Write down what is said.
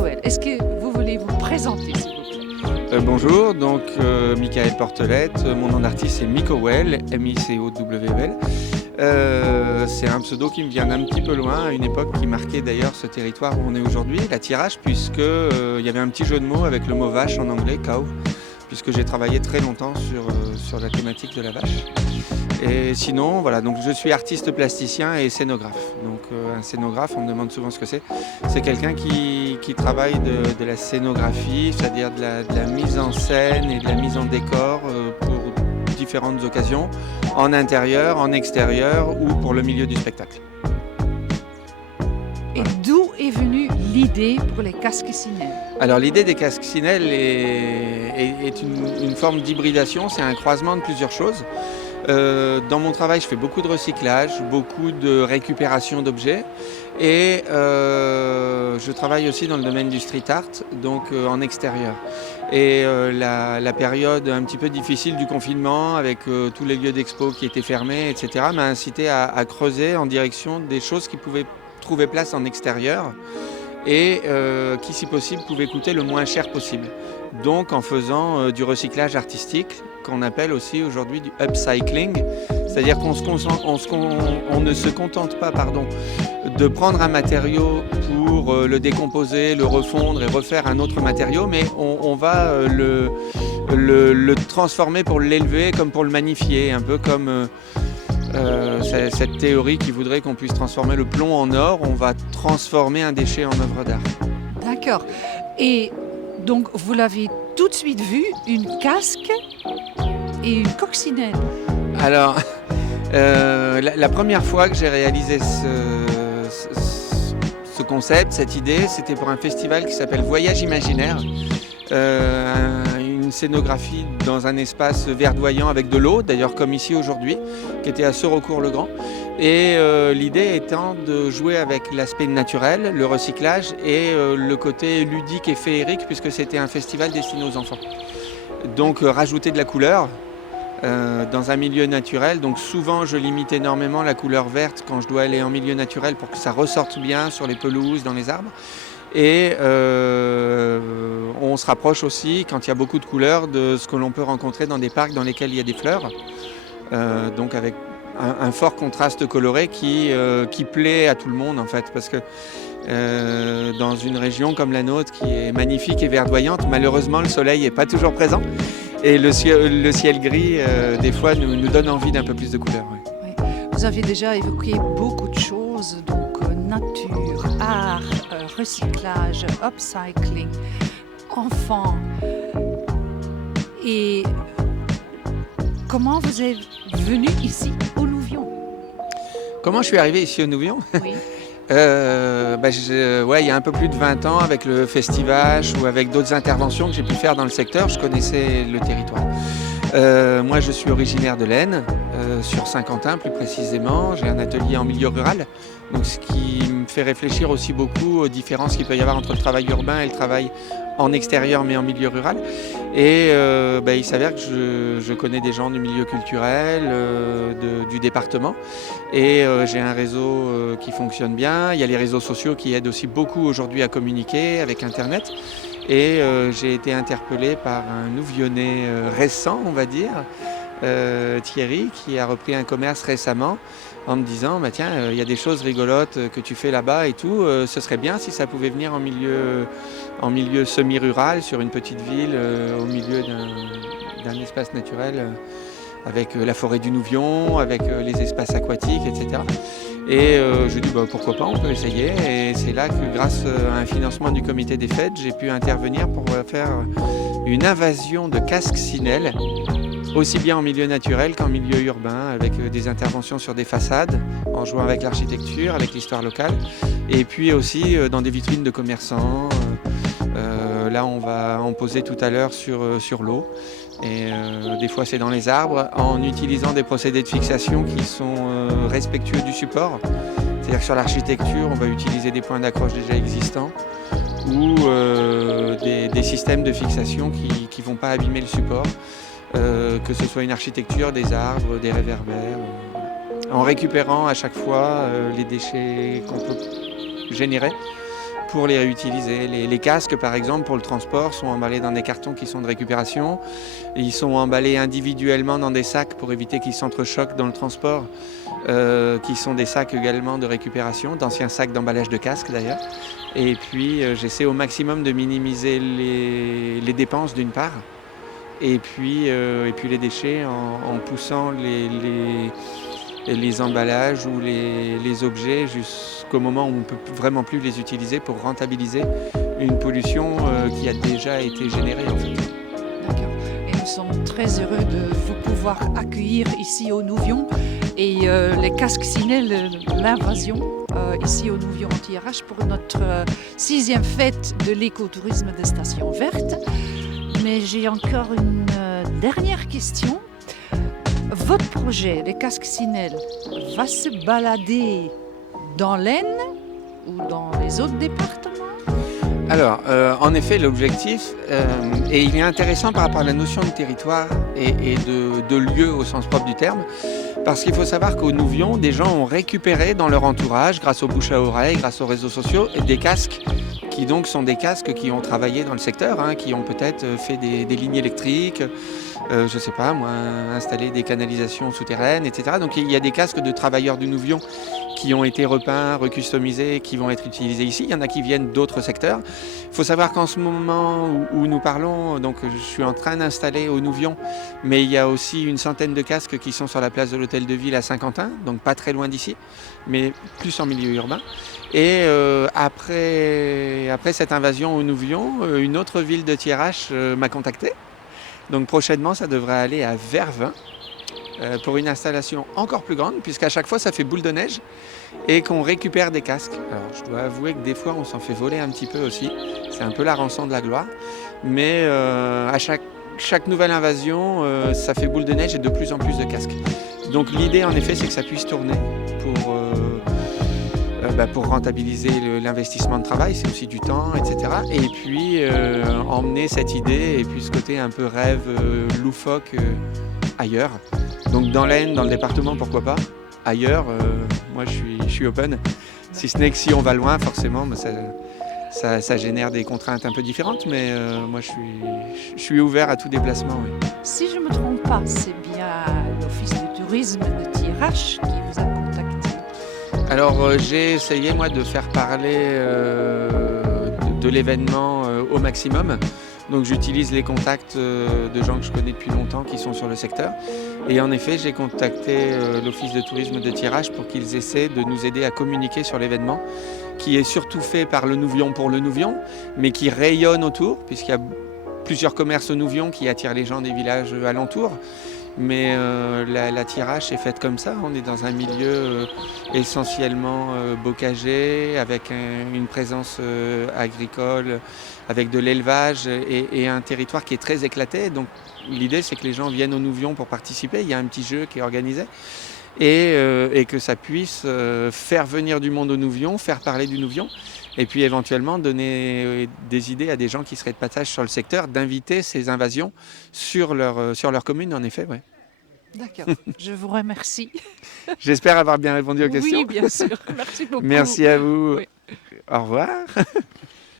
Micoel, est-ce que vous voulez vous présenter, s'il vous plaît? Bonjour, donc Michael Portelette, mon nom d'artiste c'est Micowell, M-I-C-O-W-L. C'est un pseudo qui me vient d'un petit peu loin, à une époque qui marquait d'ailleurs ce territoire où on est aujourd'hui, la Thiérache, puisque il y avait un petit jeu de mots avec le mot vache en anglais, cow, puisque j'ai travaillé très longtemps sur la thématique de la vache. Et sinon, voilà, donc je suis artiste plasticien et scénographe. Donc un scénographe, on me demande souvent ce que c'est. C'est quelqu'un qui travaille de la scénographie, c'est-à-dire de la mise en scène et de la mise en décor pour différentes occasions, en intérieur, en extérieur ou pour le milieu du spectacle. Et d'où est venue l'idée pour les casques Cinel? Alors l'idée des casques Cinel est une forme d'hybridation, c'est un croisement de plusieurs choses. Dans mon travail, je fais beaucoup de recyclage, beaucoup de récupération d'objets et je travaille aussi dans le domaine du street art, donc en extérieur. Et la période un petit peu difficile du confinement avec tous les lieux d'expo qui étaient fermés, etc., m'a incité à creuser en direction des choses qui pouvaient trouver place en extérieur et qui, si possible, pouvaient coûter le moins cher possible. Donc en faisant du recyclage artistique, qu'on appelle aussi aujourd'hui du upcycling, c'est-à-dire qu'on ne se contente pas de prendre un matériau pour le décomposer, le refondre et refaire un autre matériau, mais on va le transformer pour l'élever comme pour le magnifier, un peu comme cette théorie qui voudrait qu'on puisse transformer le plomb en or, on va transformer un déchet en œuvre d'art. D'accord. Et donc, vous l'avez tout de suite vu, une casque et une coccinelle. Alors, la première fois que j'ai réalisé ce concept, cette idée, c'était pour un festival qui s'appelle Voyage Imaginaire. Une scénographie dans un espace verdoyant avec de l'eau, d'ailleurs comme ici aujourd'hui, qui était à Serecourt-le-Grand. Et l'idée étant de jouer avec l'aspect naturel, le recyclage et le côté ludique et féerique, puisque c'était un festival destiné aux enfants. Donc rajouter de la couleur dans un milieu naturel. Donc souvent je limite énormément la couleur verte quand je dois aller en milieu naturel pour que ça ressorte bien sur les pelouses, dans les arbres. Et on se rapproche aussi, quand il y a beaucoup de couleurs, de ce que l'on peut rencontrer dans des parcs dans lesquels il y a des fleurs. Donc avec un fort contraste coloré qui plaît à tout le monde en fait. Parce que dans une région comme la nôtre qui est magnifique et verdoyante, malheureusement le soleil n'est pas toujours présent. Et le ciel gris, des fois, nous donne envie d'un peu plus de couleurs. Ouais. Oui. Vous avez déjà évoqué beaucoup de choses, donc nature, art, recyclage, upcycling, enfants. Et comment vous êtes venu ici, au Nouvion? Comment je suis arrivé ici au Nouvion? Oui. Il y a un peu plus de 20 ans, avec le festival ou avec d'autres interventions que j'ai pu faire dans le secteur, je connaissais le territoire. Moi, je suis originaire de l'Aisne, sur Saint-Quentin plus précisément. J'ai un atelier en milieu rural, donc ce qui me fait réfléchir aussi beaucoup aux différences qu'il peut y avoir entre le travail urbain et le travail en extérieur mais en milieu rural. Et il s'avère que je connais des gens du milieu culturel, du département, et j'ai un réseau qui fonctionne bien. Il y a les réseaux sociaux qui aident aussi beaucoup aujourd'hui à communiquer avec Internet. Et j'ai été interpellé par un Nouvionnais récent, on va dire, Thierry, qui a repris un commerce récemment en me disant il y a des choses rigolotes que tu fais là-bas et tout, ce serait bien si ça pouvait venir en milieu semi-rural, sur une petite ville, au milieu d'un espace naturel, avec la forêt du Nouvion, avec les espaces aquatiques, etc. Et je dis pourquoi pas, on peut essayer. Et c'est là que grâce à un financement du comité des fêtes, j'ai pu intervenir pour faire une invasion de casques Cinel, aussi bien en milieu naturel qu'en milieu urbain, avec des interventions sur des façades, en jouant avec l'architecture, avec l'histoire locale, et puis aussi dans des vitrines de commerçants. Là, on va en poser tout à l'heure sur l'eau. Et des fois, c'est dans les arbres, en utilisant des procédés de fixation qui sont respectueux du support. C'est-à-dire que sur l'architecture, on va utiliser des points d'accroche déjà existants ou des systèmes de fixation qui ne vont pas abîmer le support, que ce soit une architecture, des arbres, des réverbères, en récupérant à chaque fois les déchets qu'on peut générer pour les réutiliser. Les casques, par exemple, pour le transport, sont emballés dans des cartons qui sont de récupération. Ils sont emballés individuellement dans des sacs pour éviter qu'ils s'entrechoquent dans le transport, qui sont des sacs également de récupération, d'anciens sacs d'emballage de casques d'ailleurs. Et puis j'essaie au maximum de minimiser les dépenses d'une part, et puis les déchets en poussant les emballages ou les objets jusqu'au moment où on ne peut vraiment plus les utiliser pour rentabiliser une pollution qui a déjà été générée en fait. D'accord. Et nous sommes très heureux de vous pouvoir accueillir ici au Nouvion et les casques Cinel, l'invasion ici au Nouvion anti-RH pour notre 6e fête de l'écotourisme des stations vertes. Mais j'ai encore une dernière question. Votre projet, les casques Cinel, va se balader dans l'Aisne ou dans les autres départements? Alors, en effet, l'objectif, et il est intéressant par rapport à la notion de territoire et de lieu au sens propre du terme, parce qu'il faut savoir qu'au Nouvion, des gens ont récupéré dans leur entourage, grâce aux bouche à oreille, grâce aux réseaux sociaux, des casques qui donc sont des casques qui ont travaillé dans le secteur, qui ont peut-être fait des lignes électriques, je ne sais pas moi, installé des canalisations souterraines, etc. Donc il y a des casques de travailleurs du Nouvion qui ont été repeints, recustomisés, qui vont être utilisés ici. Il y en a qui viennent d'autres secteurs. Il faut savoir qu'en ce moment où nous parlons, donc je suis en train d'installer au Nouvion, mais il y a aussi une centaine de casques qui sont sur la place de l'Hôtel de Ville à Saint-Quentin, donc pas très loin d'ici, mais plus en milieu urbain. Et après cette invasion au Nouvion, une autre ville de Thiérache m'a contacté. Donc prochainement, ça devrait aller à Vervins pour une installation encore plus grande, puisqu'à chaque fois, ça fait boule de neige et qu'on récupère des casques. Alors, je dois avouer que des fois, on s'en fait voler un petit peu aussi. C'est un peu la rançon de la gloire. Mais à chaque nouvelle invasion, ça fait boule de neige et de plus en plus de casques. Donc l'idée, en effet, c'est que ça puisse tourner pour rentabiliser l'investissement de travail, c'est aussi du temps, etc. Et puis emmener cette idée et puis ce côté un peu rêve loufoque ailleurs. Donc dans l'Aisne, dans le département, pourquoi pas. Ailleurs, moi je suis open. Si ce n'est que si on va loin, forcément, ça génère des contraintes un peu différentes, mais moi je suis ouvert à tout déplacement. Oui. Si je ne me trompe pas, c'est bien l'Office du tourisme de Thiérache qui vous a contacté. Alors j'ai essayé moi de faire parler de l'événement au maximum. Donc j'utilise les contacts de gens que je connais depuis longtemps qui sont sur le secteur. Et en effet, j'ai contacté l'Office de tourisme de Thiérache pour qu'ils essaient de nous aider à communiquer sur l'événement, qui est surtout fait par le Nouvion pour le Nouvion, mais qui rayonne autour, puisqu'il y a plusieurs commerces au Nouvion qui attirent les gens des villages alentours. Mais la Thiérache est faite comme ça. On est dans un milieu essentiellement bocager, avec une présence agricole, avec de l'élevage et un territoire qui est très éclaté. Donc l'idée, c'est que les gens viennent au Nouvion pour participer. Il y a un petit jeu qui est organisé et que ça puisse faire venir du monde au Nouvion, faire parler du Nouvion. Et puis éventuellement donner des idées à des gens qui seraient de passage sur le secteur, d'inviter ces invasions sur leur commune, en effet. Ouais. D'accord, je vous remercie. J'espère avoir bien répondu aux questions. Oui, bien sûr, merci beaucoup. Merci à vous. Oui. Au revoir.